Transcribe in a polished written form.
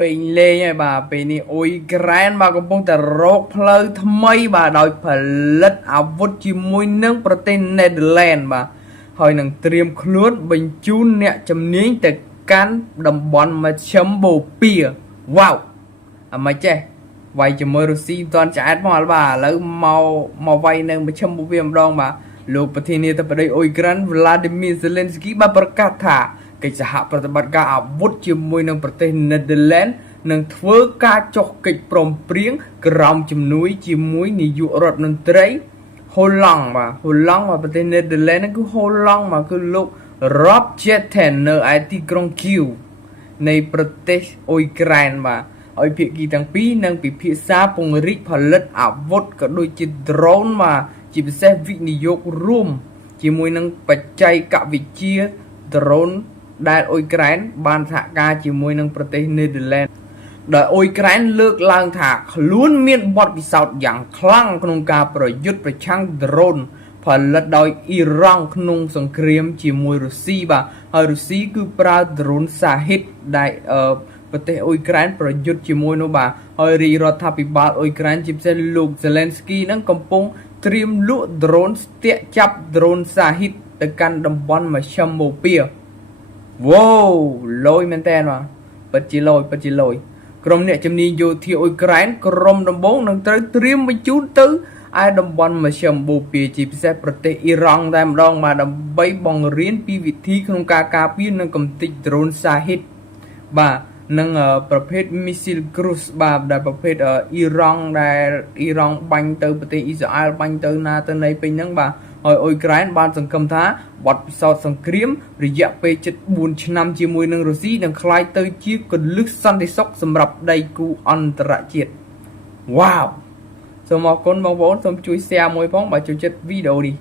ពេញលេងហើយបាទពេលនេះអ៊ុយក្រែនបាទកំពុងតែរកផ្លូវថ្មីបាទដោយផលិតអាវុធជាមួយនឹងប្រទេសណេធឺឡែនបាទហើយនឹងត្រៀមខ្លួនបញ្ជូនអ្នកជំនាញទៅកាន់តំបន់មជ្ឈិមបូព៌ាវ៉ាវអាម៉េចចេះវាយជាមួយរុស្ស៊ីមិនទាន់ឆ្អែតមកបាទឥឡូវមកវាយនៅមជ្ឈិមបូព៌ាម្ដងបាទលោកប្រធានាធិបតីអ៊ុយក្រែន Vladimir Zelensky បានប្រកាសថាកិច្ចសហប្រតិបត្តិការអាវុធជាមួយនឹងប្រទេសណេធឺឡែននឹងធ្វើការចុះកិច្ចព្រមព្រៀងក្រោមជំនួយជាមួយនាយករដ្ឋមន្ត្រីហូឡង់បាទប្រទេសណេធឺឡែនហ្នឹងគឺហូឡង់បាទគឺលោក Rob Jetten នៅឯទីក្រុង Kyiv នៃប្រទេសអ៊ុយក្រែនបាទឲ្យភាគីទាំងពីរនឹងពិភាក្សាពង្រីកផលិតអាវុធក៏ដូចជា drone បាទជាពិសេសវិនិយោគរួមជាមួយនឹងបច្ចេកវិទ្យា drone ដែលអ៊ុយក្រែនបានសហការជាមួយនឹងប្រទេសណេធឺឡែនដោយអ៊ុយក្រែនលើកឡើងថាខ្លួនមានបទពិសោធន៍យ៉ាងខ្លាំងក្នុងការប្រយុទ្ធប្រឆាំង drone ផលិតដោយអ៊ីរ៉ង់ក្នុងសង្គ្រាមជាមួយរុស្ស៊ីបាទហើយរុស្ស៊ីគឺប្រើ drone សាហិតដែលប្រទេសអ៊ុយក្រែនប្រយុទ្ធជាមួយនោះបាទហើយរាជរដ្ឋាភិបាលអ៊ុយក្រែនជាពិសេសលោក Zelensky នឹងកំពុងត្រៀមលក់ drone ស្ទាក់ចាប់ drone សាហិតទៅកាន់តំបន់មជ្ឈិមបូព៌ាវ៉ូលយមែនតើពិតជាលយក្រុមអ្នកជំនាញយោធាអ៊ុយក្រែនក្រុមដំបូងនឹងត្រូវត្រៀមបញ្ជូនទៅឯតំបន់មជ្ឈិមបូព៌ាជាពិសេសប្រទេសអ៊ីរ៉ង់តែម្ដងបាទដើម្បីបង្រៀនពីវិធីក្នុងការការពារនិងកំទេច drone សាហិតបាទនិងប្រភេទ missile cruise បាទដែលប្រភេទអ៊ីរ៉ង់ដែលអ៊ីរ៉ង់បាញ់ទៅប្រទេសអ៊ីស្រាអែលបាញ់ទៅណាទៅណីពេញហ្នឹងបាទហើយអ៊ុយក្រែនបានសង្កត់ថាបទពិសោធន៍សង្គ្រាមរយៈពេលជិត4ឆ្នាំជាមួយនឹងរុស្ស៊ីនឹងក្លាយទៅជាគន្លឹះសន្តិសុខសម្រាប់ដៃគូអន្តរជាតិវ៉ាវសូមអរគុណបងប្អូនសូមជួយ share មួយផងបើចូលចិត្តវីដេអូនេះ